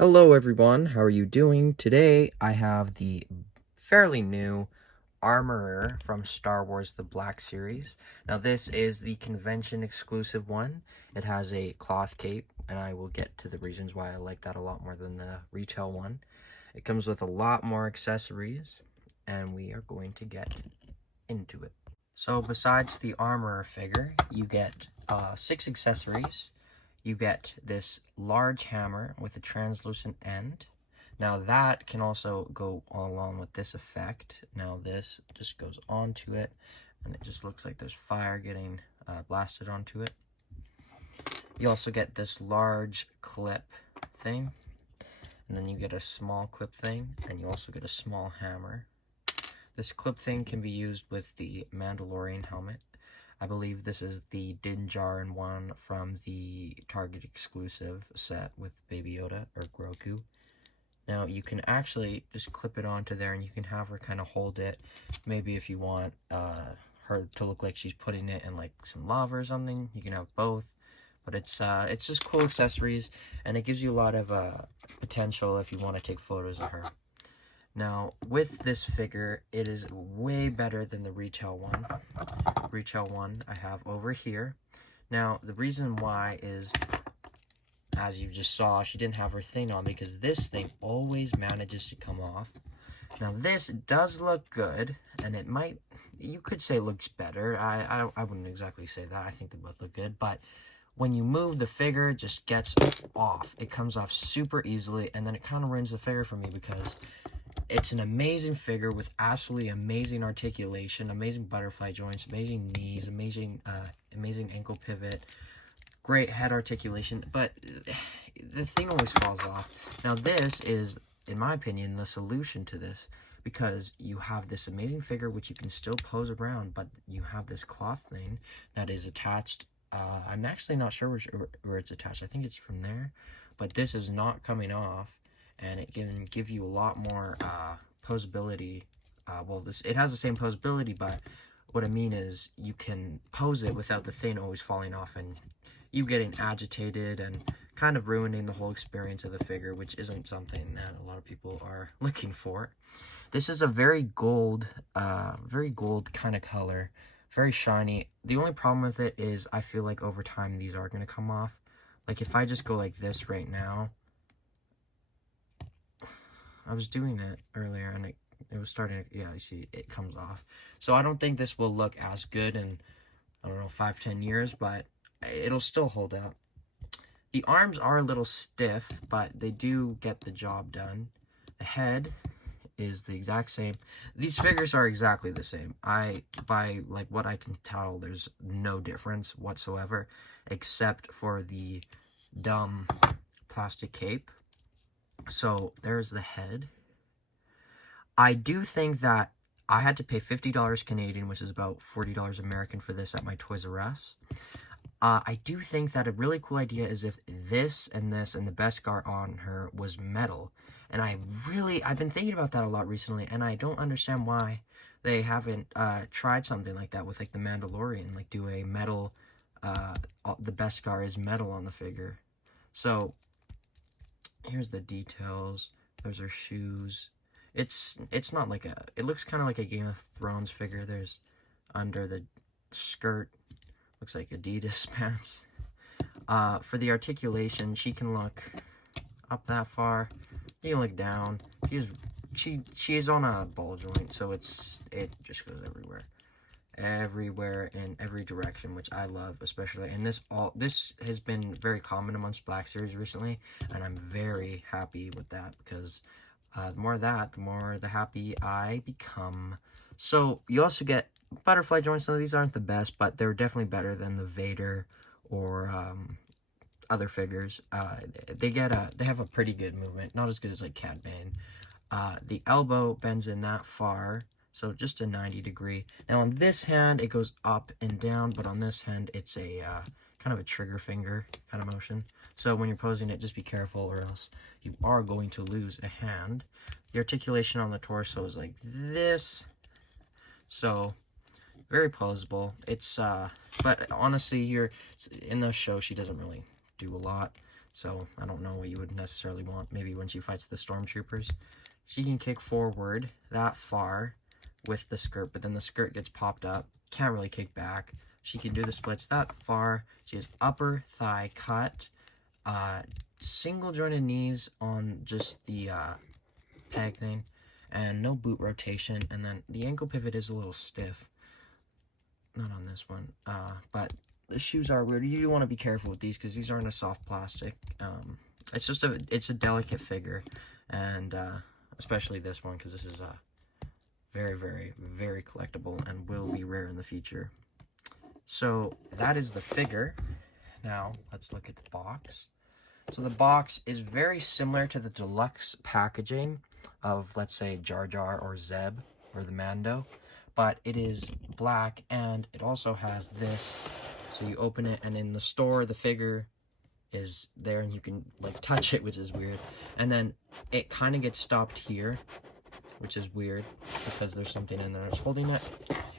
Hello everyone, how are you doing? Today I have the fairly new armourer from Star Wars The Black Series. Now this is the convention exclusive one. It has a cloth cape, and I will get to the reasons why I like that a lot more than the retail one. It comes with a lot more accessories, and we are going to get into it. So besides the armorer figure, you get 6 accessories. You get this large hammer with a translucent end. Now that can also go along with this effect. Now this just goes onto it, and it just looks like there's fire getting blasted onto it. You also get this large clip thing, and then you get a small clip thing, and you also get a small hammer. This clip thing can be used with the Mandalorian helmet. I believe this is the Din Djarin one from the Target exclusive set with Baby Yoda or Grogu. Now you can actually just clip it onto there, and you can have her kind of hold it. Maybe if you want her to look like she's putting it in like some lava or something, you can have both. But it's just cool accessories, and it gives you a lot of potential if you want to take photos of her. Now, with this figure, it is way better than the retail one. Retail one I have over here. Now, the reason why is, as you just saw, she didn't have her thing on because this thing always manages to come off. Now, this does look good, and it might, you could say it looks better. I wouldn't exactly say that. I think they both look good, but when you move, the figure just gets off. It comes off super easily, and then it kind of ruins the figure for me because it's an amazing figure with absolutely amazing articulation, amazing butterfly joints, amazing knees, amazing ankle pivot, great head articulation, but the thing always falls off. Now this is, in my opinion, the solution to this, because you have this amazing figure which you can still pose around, but you have this cloth thing that is attached. I'm actually not sure where it's attached. I think it's from there, but this is not coming off. And it can give you a lot more posability. It has the same posability, but what I mean is you can pose it without the thing always falling off and you getting agitated and kind of ruining the whole experience of the figure, which isn't something that a lot of people are looking for. This is a very gold kind of color, very shiny. The only problem with it is I feel like over time these are going to come off. Like if I just go like this right now, I was doing it earlier, and it was starting to, yeah, you see, it comes off. So I don't think this will look as good in, I don't know, 5-10 years, but it'll still hold up. The arms are a little stiff, but they do get the job done. The head is the exact same. These figures are exactly the same. By like what I can tell, there's no difference whatsoever, except for the dumb plastic cape. So there's the head. I do think that I had to pay $50 Canadian, which is about $40 American for this at my Toys R Us. I do think that a really cool idea is if this and the Beskar on her was metal. And I've been thinking about that a lot recently, and I don't understand why they haven't tried something like that with like the Mandalorian, like do a metal, the Beskar is metal on the figure. So here's the details. Those are shoes. It's not like it looks kind of like a Game of Thrones figure. There's under the skirt, looks like Adidas pants. For the articulation, she can look up that far. You can look down. She's on a ball joint, so it just goes everywhere in every direction, which I love, especially. And this has been very common amongst Black Series recently, and I'm very happy with that because the more of that, the more the happy I become. So you also get butterfly joints. Now these aren't the best, but they're definitely better than the Vader or other figures. They have a pretty good movement, not as good as like Cad Bane. The elbow bends in that far, so just a 90-degree. Now on this hand, it goes up and down, but on this hand, it's a kind of a trigger finger kind of motion. So when you're posing it, just be careful or else you are going to lose a hand. The articulation on the torso is like this. So very posable. It's but honestly, here in the show, she doesn't really do a lot. So I don't know what you would necessarily want. Maybe when she fights the stormtroopers, she can kick forward that far with the skirt, but then the skirt gets popped up. Can't really kick back. She can do the splits that far. She has upper thigh cut, single jointed knees on just the peg thing, and no boot rotation. And then the ankle pivot is a little stiff. Not on this one, but the shoes are weird. You do want to be careful with these because these aren't a soft plastic. It's a delicate figure, and especially this one because this is very, very, very collectible and will be rare in the future. So that is the figure. Now let's look at the box. So the box is very similar to the deluxe packaging of, let's say, Jar Jar or Zeb or the Mando, but it is black, and it also has this. So you open it, and in the store, the figure is there, and you can like touch it, which is weird. And then it kind of gets stopped here, which is weird because there's something in there that's holding it.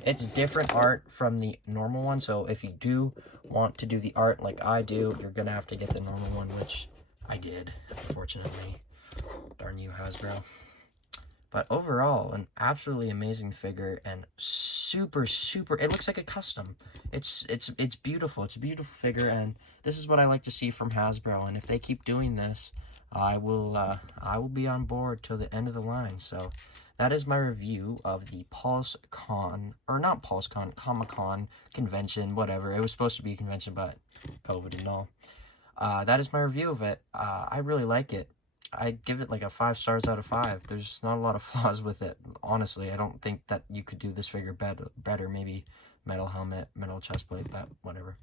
It's different art from the normal one, so if you do want to do the art like I do, you're gonna have to get the normal one, which I did, unfortunately. Darn you, Hasbro. But overall, an absolutely amazing figure, and super, super, it looks like a custom. It's beautiful. It's a beautiful figure, and this is what I like to see from Hasbro. And if they keep doing this, I will be on board till the end of the line. So that is my review of the PulseCon, or not PulseCon, Comic-Con convention, whatever. It was supposed to be a convention, but COVID and all. That is my review of it. I really like it. I give it like a 5 stars out of 5. There's not a lot of flaws with it. Honestly, I don't think that you could do this figure better. Maybe metal helmet, metal chest plate, but whatever.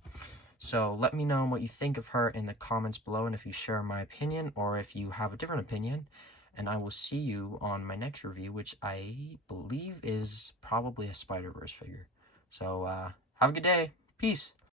So let me know what you think of her in the comments below, and if you share my opinion or if you have a different opinion. And I will see you on my next review, which I believe is probably a Spider-Verse figure. So have a good day. Peace.